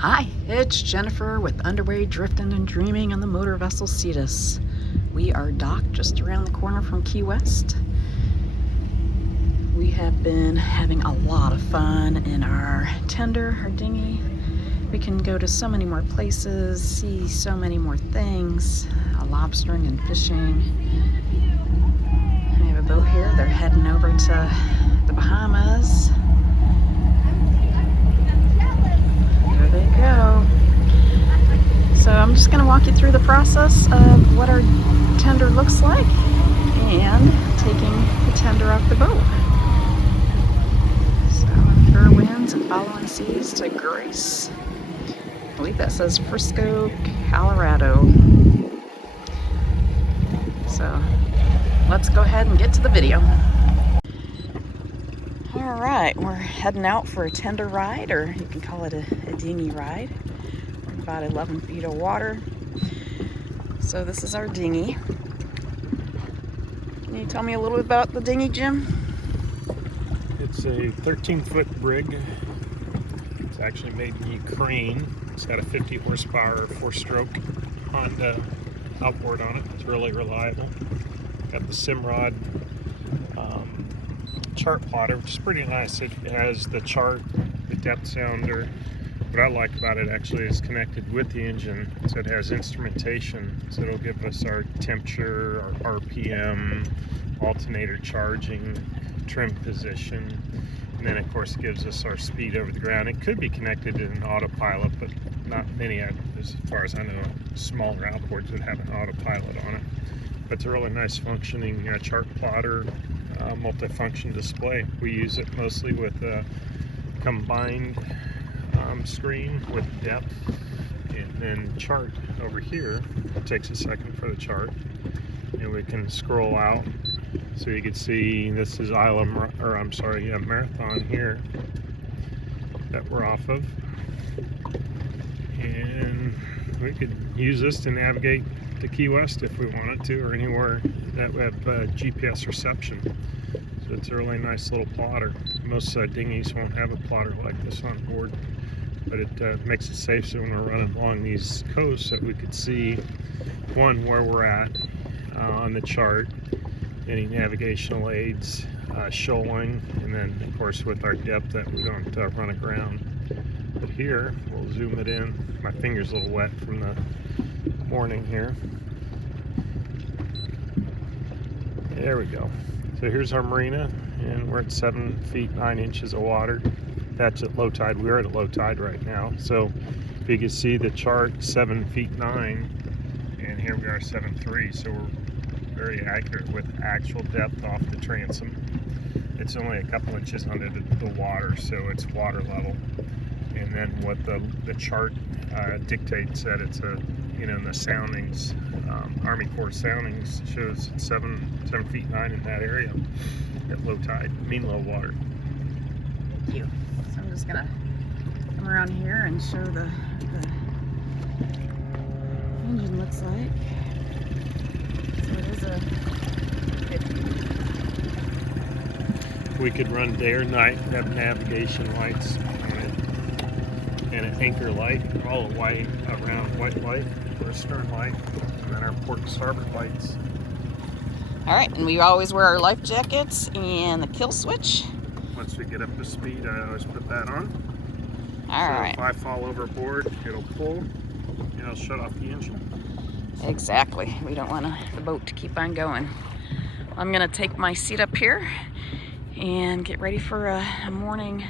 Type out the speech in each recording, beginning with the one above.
Hi, it's Jennifer with Underway Drifting and Dreaming on the motor vessel Cetus. We are docked just around the corner from Key West. We have been having a lot of fun in our tender, our dinghy. We can go to so many more places, see so many more things, lobstering and fishing. We have a boat here. They're heading over to the Bahamas. There they go. So I'm just going to walk you through the process of what our tender looks like and taking the tender off the boat. So fair winds and following seas to Grace. I believe that says Frisco, Colorado. So let's go ahead and get to the video. All right, we're heading out for a tender ride, or you can call it a dinghy ride. We're in about 11 feet of water. So this is our dinghy. Can you tell me a little bit about the dinghy, Jim? It's a 13-foot brig. It's actually made in Ukraine. It's got a 50 horsepower 4-stroke Honda outboard on it. It's really reliable. Got the Simrod chart plotter, which is pretty nice. It has the chart, the depth sounder. What I like about it actually is connected with the engine, so it has instrumentation. So it'll give us our temperature, our RPM, alternator charging, trim position, and then of course it gives us our speed over the ground. It could be connected to an autopilot, but not many, as far as I know, smaller outboards would have an autopilot on it. But it's a really nice functioning chart plotter, multifunction display. We use it mostly with a combined screen with depth and then chart over here. It takes a second for the chart, and we can scroll out so you can see this is Marathon here that we're off of, and we could use this to navigate to Key West if we wanted to, or anywhere that we have GPS reception. So it's a really nice little plotter. Most dinghies won't have a plotter like this on board, but it makes it safe so when we're running along these coasts that we could see, one, where we're at on the chart, any navigational aids, shoaling, and then of course with our depth that we don't run aground. But here, we'll zoom it in. My finger's a little wet from the morning here. There we go. So here's our marina, and we're at 7 feet 9 inches of water. That's at low tide. We're at a low tide right now. So if you can see the chart, 7 feet 9, and here we are 7.3. So we're very accurate with actual depth off the transom. It's only a couple inches under the water, so it's water level. And then what the chart dictates that it's in the soundings, Army Corps soundings shows 7 feet 9 in that area at low tide, mean low water. Thank you. So I'm just gonna come around here and show the engine looks like. So it is a 50. We could run day or night, have navigation lights on it, and an anchor light, all white, around white light for a stern light, and then our port starboard lights. All right, and we always wear our life jackets and the kill switch. Once we get up to speed, I always put that on. All right. If I fall overboard, it'll pull, and it'll shut off the engine. Exactly. We don't want the boat to keep on going. I'm gonna take my seat up here and get ready for a morning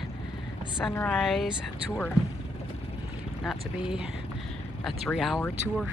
sunrise tour. Not to be a 3-hour tour.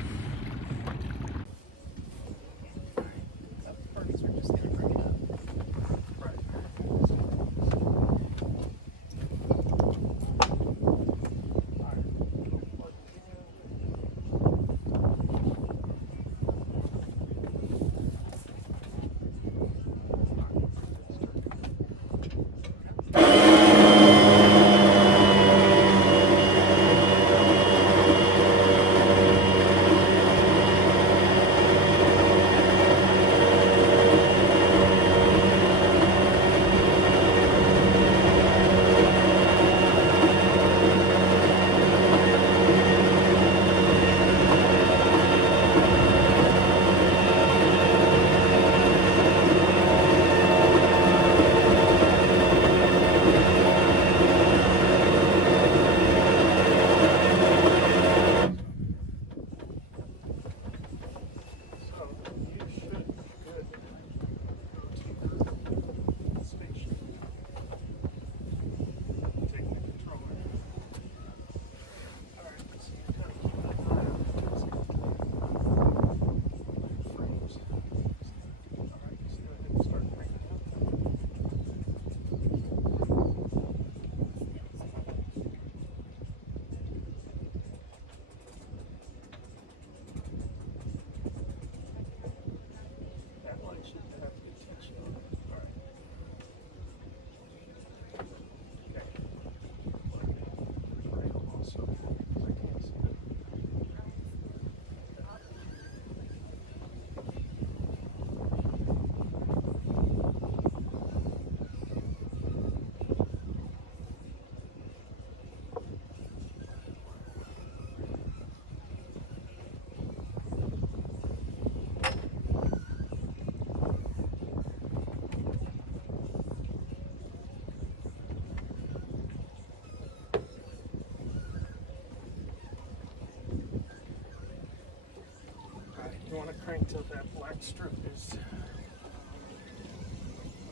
You want to crank till that black strip is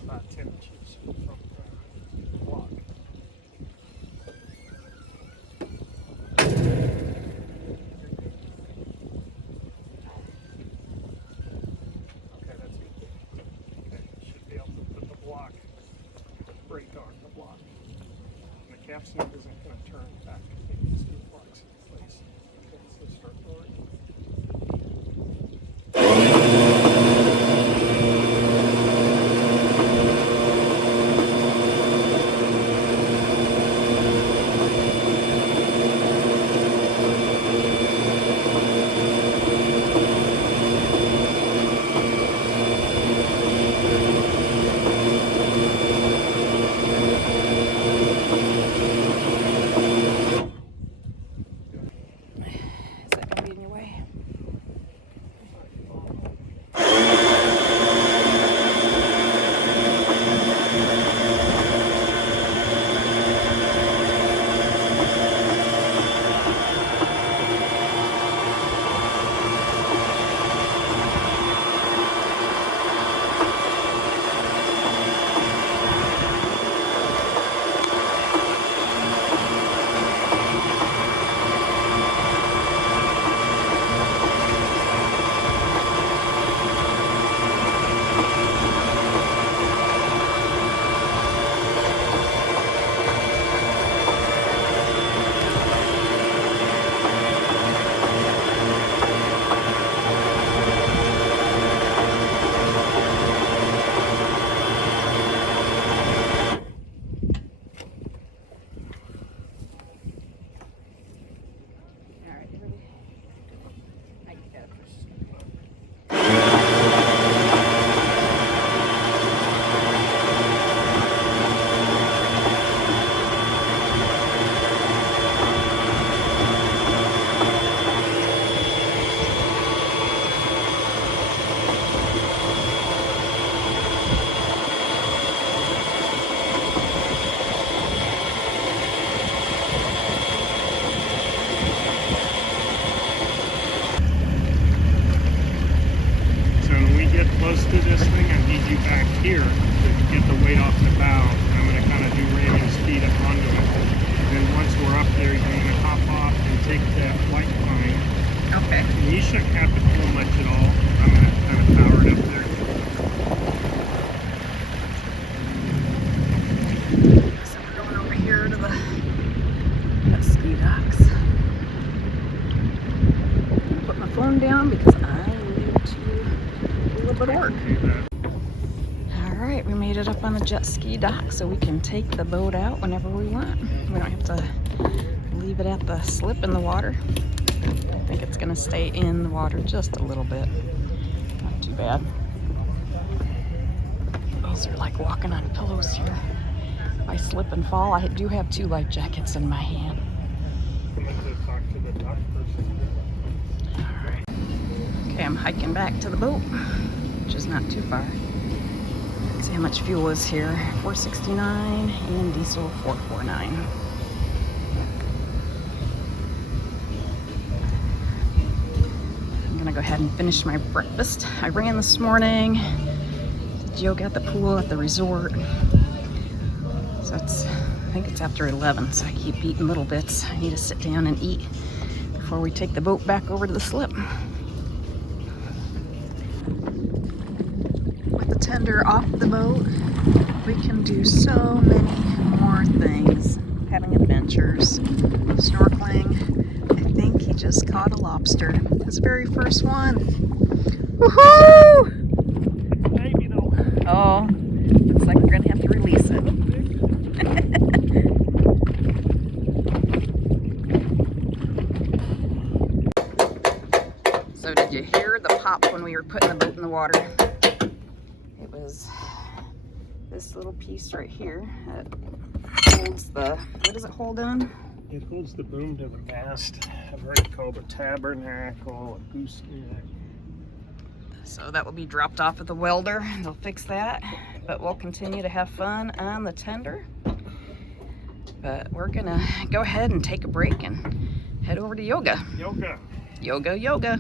about 10 inches from the block. Okay, that's good. Okay, you should be able to put the block, brake on the block. And the capstan isn't going to turn back. It just locks in place. Okay, so start lowering. Close to this thing, I need you back here to get the weight off the bow. I'm going to kind of do ramming speed up onto it. Then once we're up there, you're going to hop off and take that white line. Okay. And you shouldn't have to pull much at all. I'm going to kind of power it up there. So we're going over here to the ski docks. I'm going to put my phone down because I need to do a little bit of work. Alright, we made it up on the jet ski dock so we can take the boat out whenever we want. We don't have to leave it at the slip in the water. I think it's going to stay in the water just a little bit. Not too bad. These are like walking on pillows here. If I slip and fall, I do have 2 life jackets in my hand. I'm going to talk to the dock person. Alright. Okay, I'm hiking back to the boat, which is not too far. Let's see how much fuel is here. $4.69 and diesel $4.49. I'm gonna go ahead and finish my breakfast. I ran this morning, did yoga at the pool at the resort. So I think it's after 11, so I keep eating little bits. I need to sit down and eat before we take the boat back over to the slip. With the tender off the boat, we can do so many more things. Having adventures, snorkeling. I think he just caught a lobster. His very first one. Woohoo! Maybe though. Oh, looks like we're gonna have to release it. So did you hear the pop when we were putting the boat in the water? It was this little piece right here that holds the, what does it hold on? It holds the boom to the mast. I've heard it called a tabernacle, a gooseneck. So that will be dropped off at the welder. They'll fix that. But we'll continue to have fun on the tender. But we're gonna go ahead and take a break and head over to yoga. Yoga. Yoga, yoga.